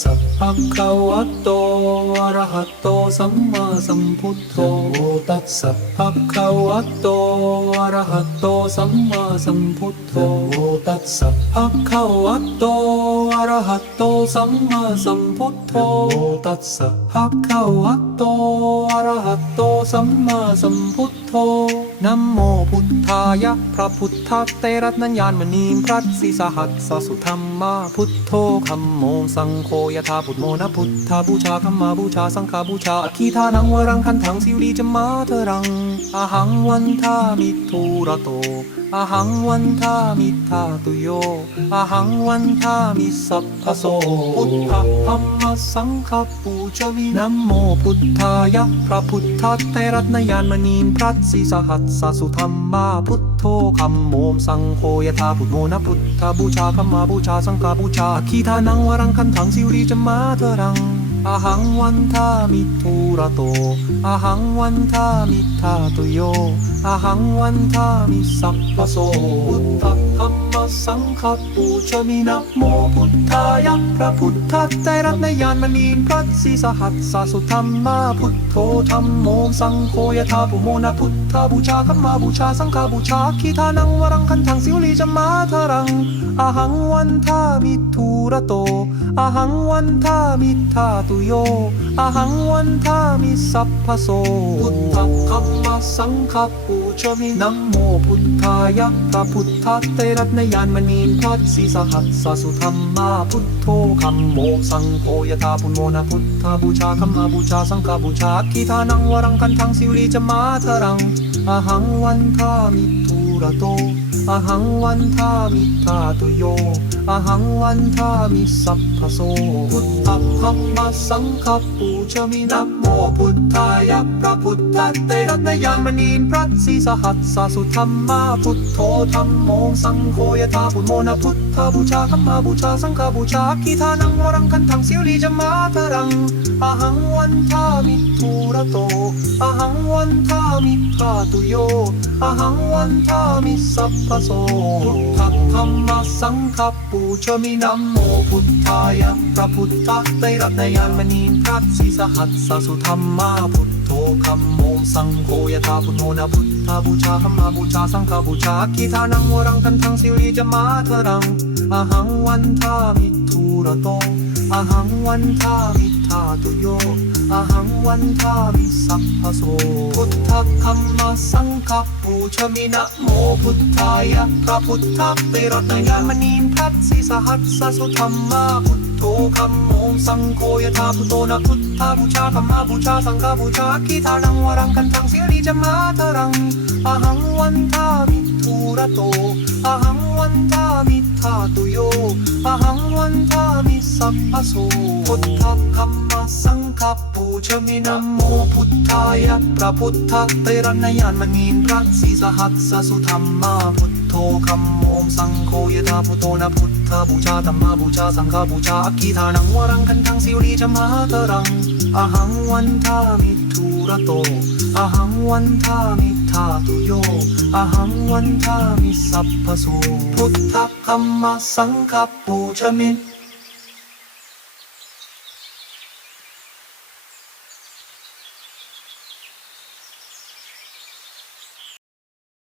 สะภะคะวะโตอะระหะโตสัมมาสัมพุทโธโมตัสสะภะคะวะโตอะระหะโตสัมมาสัมพุทโธโมตัสสะภะคะวะโตอะระหะโตสัมมาสัมพุทโธโมตัสสะภะคะวะโตอะระหะโตสัมมาสัมพุทโธ นโมพุทธายะ พระพุทธเตระนัญญาณมณีพระสีสหัสสสุธรรมาพุทโธคัมโมสังโฆยธาพุทโมนะพุทธาบูชาคัมมาบูชาสังฆาบูชาอคีทานังวรังคันถังสิวลีจะมาเทรังอหังวันทามิทูระโตอาหังวันทามิทาตุโยอาหังวันทามิสัพพโสพุทธธรรมสังฆปูชมินะโมพุทธายะพระพุทธเตรัตนยานมณีพระสีสหัสสสุธรรมาพุทโธคัมโมสังโฆยถาพุทโมนะพุทธบูชาคัมาบูชาสังฆบูชาคีทานังวรังคันถังสิวรีจะมาเทรังอาหังวันทามิทู ระโตอาหังวันทามิทาตุโยอาหังวันทามิสัพพโสพุทธธรรม สังฆปูชมินะโมพุทธายะพระพุทธใจรัตนยานมณีพระสีสหัสสสุธรรมาพุทโธธรรมโมสังโฆยถาปุโมนะพุทธาบูชาคัมมาบูชาสังฆาบูชาคีทานังวรังคันทังสิวลีจมาทรังอาหังวันทามิทูระโตอาหังวันทามิทาตุโยอาหังวันทามิสัพพโสพุทธคัมมาสังฆปูชมินะโมพุทธายะพระพุทธเตรัตนยานมณีพัดสีสหัสสสุธรรมาพุทโธคัมโมสังโฆยตาปุโมนะพุทธบูชาคัมมาบูชาสังฆบูชาคีทานังวรังคันทังสิวลีจะมาทรังอาหังวันทามิทูระโตอาหังวันทามิทาตุโย หังวันทามิสัพพโสพุทธธรรมสังฆปูชมินะโมพุทธายะพระพุทธเตรัตนยามณีพระสีสหัสสสุธรรมาพุทโธธรรมโมสังโฆยถาพุทโมนะพุทธบูชาคัมมาบูชาสังฆบูชาคีทานังวรังคันทังสิวลีจะมาทรังอาหังวันทามิทูระโตอาหังวันทามิทาตุโยอาหังวันทามิสัพพโสพุทธธรรมสังฆปูชมินะโมพุทธายะพระพุทธไตรรัตนยานมณีพระศีสหัสสสุธรรมาพุทโธคัมโมสังโฆยถาพุทโมนะพุทธบูชาคัมมาบูชาสังฆบูชากีทานังวรังคันทังสิริจะมาทรัง อาหังวันทามิทูระโตอาหังวันทามิทาตุโยอาหังวันทามิสัพพโสพุทธคัมมาสังฆปูชมินะโมพุทธายะพระพุทธเตรัตนยามณีพระสีสหัสสสุธรรมาพุทโธคัมโมสังโฆยถาพุโตนะพุทธาบูชาคัมมาบูชาสังฆบูชาคีทานังวรังคันทังเสิริจะมาทรังอาหังวันทามิทูระโตอาหังวันทามิ ทาตุโยอาหังวันทามิสัพพโสพุทธคัมมาสังฆปูชมินะโมพุทธายะพระพุทธเตรันยานมณีพระสีสหัสสสุธรรมาพุทโธคัมโมสังโฆยถาพุทโธนะพุทธบูชา ธาสังฆบูชาอัคคีทานังวรังคันทังสิวลีจะมาตรังอาหังวันทามิทูระโตอาหังวันทามิทาตุโยอาหังวันทามิสัพพสูพุทธคัมมาสังคปูชมิ